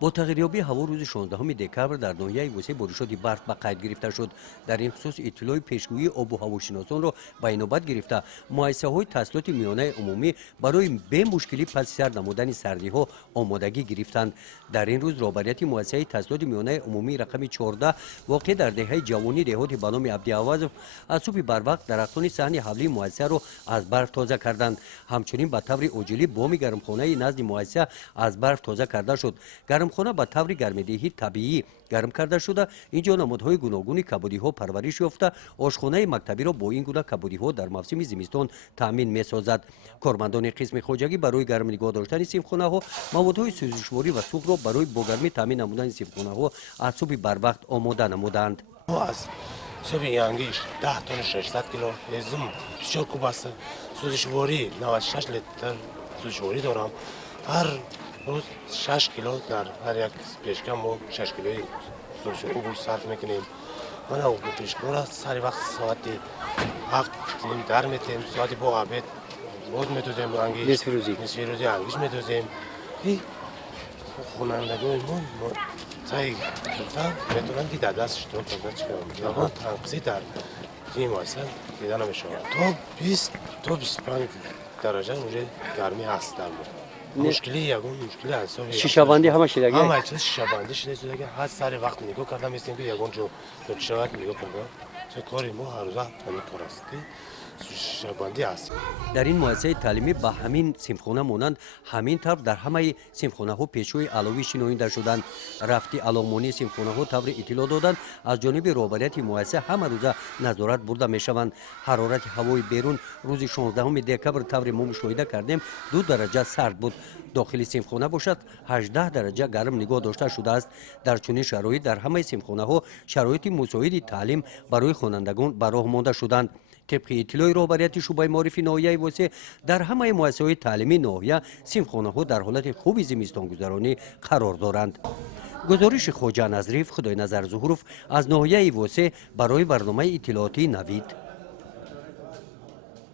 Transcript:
با تغییریابی هوا روز 16 دکبر در ناحیه وسه بارشات برف به قید گرفته شد. در این خصوص اطلاع پیشگویی آب و هواشناسان را به نوبت گرفته مؤسسه‌های تحصیلات میانه عمومی برای به مشکلی پس سر نمودن سردی ها آمادگی گرفتند. در این روز رهبریت مؤسسه تحصیلات میانه عمومی رقم 14 واقع در دهه جوانی دهات به نام عبدالعوض از صبح بر وقت درختان صحن حولی مؤسسه را از برف تازه کردند. همچنین به طور عاجلی بام گرمخانه نزد مؤسسه از برف تازه کرده شد. گرمخانه به طور گرمدهی طبیعی گرم کرده شده. اینجا نمادهای گوناگون کبودی ها پرورش یافته. آشخانه مکتبی را با این گونه کبودی ها در موسم زمستان تامین می‌سازد. کارمندان قسم خواجگی برای گرم نگاه داشتن سیمخانه ها موادهای سوزشواری و سوخت را برای با گرمی تامین نمودن سیمخانه ها از صبح بر وقت آماده نمودند. از صبح یانگیش 10 تن 600 کیلو ازم بسیار خوب است. سوزشواری 96 لیتر سوزشواری دارم. هر روز 6 کیلو در هر یک پیشکم و 6 کیلوی سوزشواری صرف میکنیم. من او پیشکم سر وقت ساعت 7 در میتیم. ساعت با عبید باز میدوزیم انگیش نصف روزی انگیش میدوزیم. خوانندگان ما سعی گفتم میتونن که در دستش تو کنه چیکار کنه. تنقیصی در این مؤسسه دیدن نمیشه. تا 20 تا 25 درجه اونجا گرمی هست در مشکلی یگون مشکلی حسابی شیشه بندی همه شده همه چیز شیشه بندی شده که هر سر وقت نگاه کردم مثل اینکه یگون جو شوات نگاه کردم چه کاری ما هر روز همین کار است که شیشه بندی است. در این مؤسسه تعلیمی به همین سیمخانه مانند همین طور در همه سیمخانه ها پیشوی علاوی شناینده شدند. رفتی علامانی سیمخانه ها طور اطلاع دادند از جانب رهبریت مؤسسه همه روزه نظارت برده می شوند. حرارت هوای بیرون روز 16 دکبر طور ما مشاهده کردیم 2 درجه سرد بود. داخل سیمخانه باشد 18 درجه گرم نگاه داشته شده است. در چنین شرایط در همه سیمخانه ها شرایط مساعد تعلیم برای خوانندگان به راه مانده شدند. طبق اطلاع رهبریت شعبه معرفی ناحیه وسه در همه مؤسسه‌های تعلیمی ناحیه سیمخانه ها در حالت خوب زمستان گذرانی قرار دارند. گزارش خواجه نظریف خدای نظر ظهورف از ناحیه وسه برای برنامه اطلاعاتی نوید.